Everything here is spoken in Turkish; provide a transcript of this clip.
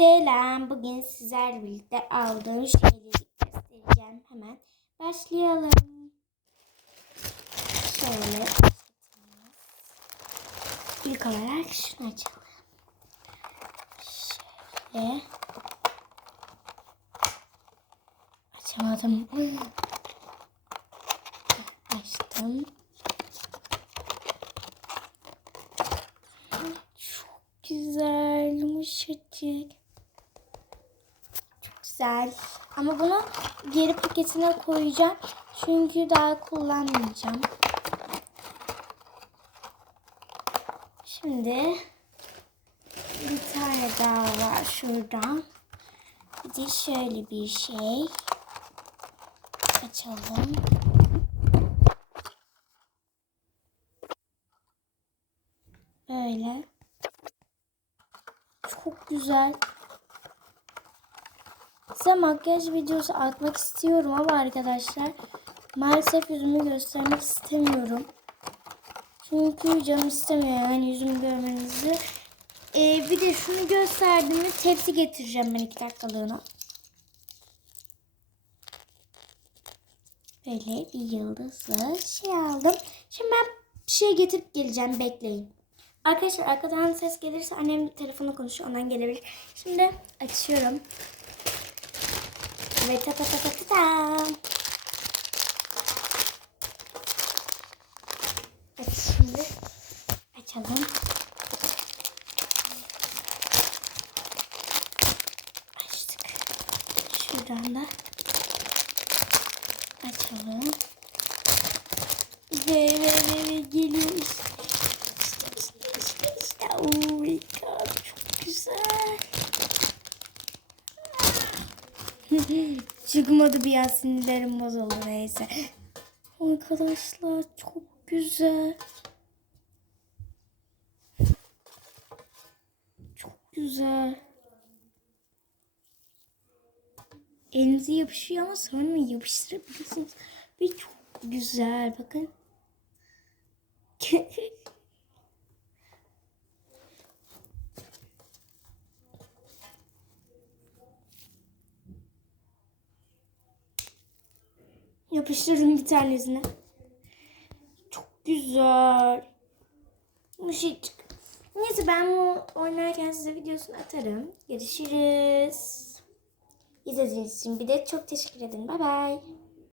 Selam. Bugün sizlerle birlikte aldığım şeyleri göstereceğim. Hemen başlayalım. Şöyle. İlk olarak şunu açalım. Şöyle. Açamadım. Açtım. Çok güzel, yumuşacık. Güzel. Ama bunu geri paketine koyacağım. Çünkü daha kullanmayacağım. Şimdi bir tane daha var şuradan. Bir de şöyle bir şey. Açalım. Böyle. Çok güzel. Size makyaj videosu atmak istiyorum ama arkadaşlar maalesef yüzümü göstermek istemiyorum. Çünkü canım istemiyor yani yüzümü görmenizi. Ee, bir de şunu gösterdim mi tepsi getireceğim ben iki dakikalığına. Böyle bir yıldızlı şey aldım. Şimdi ben bir şey getirip geleceğim bekleyin. Arkadaşlar arkadan ses gelirse annem telefonla konuşuyor ondan gelebilir. Şimdi açıyorum. Ve ta ta ta ta ta ta. Evet şimdi açalım. Açtık. Şuradan da açalım. Ve ve ve, ve geliyor işte. İşte işte işte işte. Oh my god çok güzel. Çıkmadı bir an sinirlerim bozuldu neyse. Arkadaşlar çok güzel. Çok güzel. Elinize yapışıyor ama sonra yapıştırabilirsiniz. Ve çok güzel bakın. Yapıştırdım bir tanesini. Çok güzel. Yumuşacık. Neyse ben bu oynarken size videosunu atarım. Görüşürüz. İzlediğiniz için bir de çok teşekkür ederim. Bay bay.